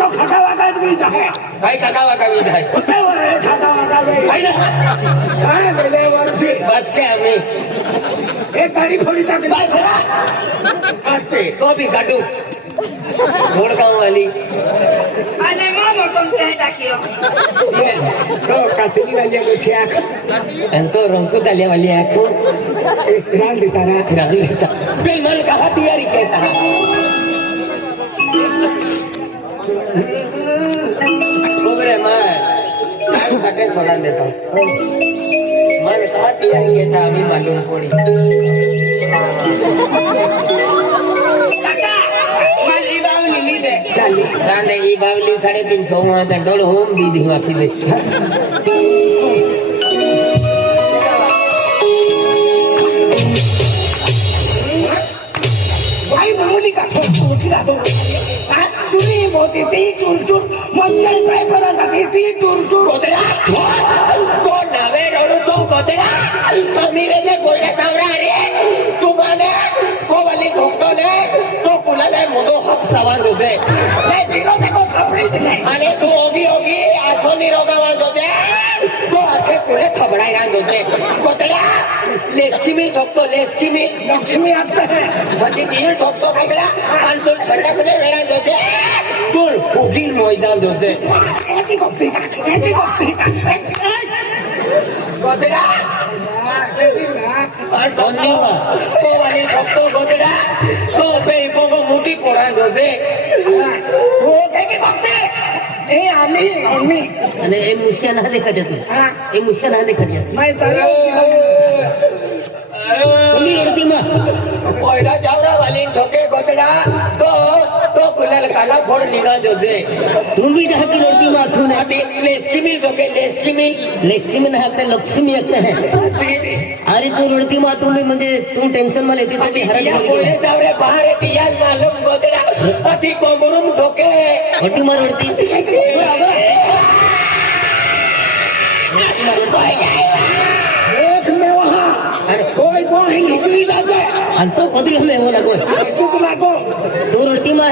तो खटावा का भी जाए काय काकावा का विध आहे कुठे वर आहे खटावा का बी काय गेले वर्षी बस काय आम्ही एक गाडी फोडी टाकली बस रा. आजचे तो भी गाडू घोडगाव वाली અને મામો કોમતે ટાક્યો तो काचली वाली गोठी आख आणि तो रंकू दाल्या वाली आखो रान देता ना रान लेता बेल मन कहा तयारी कहता उगरे मार खाटे सोडा देता मन कहा तयारी कहता अभी मालूम पड़ी કાકા મારી બાવલી લીધે चाली रांदे ई बावली 350 में पेट्रोल होम दी दी माफी दे भाई मामूली का उठी ना तो चुनी मोती ती टूर टूर मस्कर काय पडा जाते ती टूर टूर कोतरा तो नवे रोड तो कोतरा अमीरे दे कोयडा चावरा रे तू माने को वाली ठोकतो ने तो कुलाले मोदो हप सवार होते नाही विरोध को थापडीच नाही आणि तू ओगी ओगी आसो निरोगावा होते तो आखे कुले थबडाई रांग होते कोतरा लेस्की मी ठोकतो लेस्की मी लक्ष्मी आता है मध्ये ती ठोकतो कायला आणि तो संडासने वेळा होते तू उठील मोयदान होते ऐकी बघते का कोतरा धन्यवाद तो वाली ठोकतो कोतरा तो पे को मोठी पोरा होते तो काय की बघते ए आली मम्मी અને એ મુશિયા ના દેખા જતું હા એ મુશિયા ના દેખા જતું मैं सारा ઉલી ઉડતી માં કોયડા જાવરા વાલી ઠોકે ગોતડા તો કુલાલ કાલા ફોડ નિગા જોજે તું भी जहाँ की लड़ती में आँखों ने आते लेस्की मिल ठोके लेस्की मिल लेस्की में नहाते लक्ष्मी लगते हैं अरे तू लड़ती में तुम भी मुझे तू टेंशन में लेती तो हर बोले जावरे बाहर है दिया मालूम गोतड़ा अति कोमरुम ठोके हटी मार लड़ती एक में वहाँ कोई निकली जाते आणि तो कधी हमें वो लगो तू लागो तू लड़ती में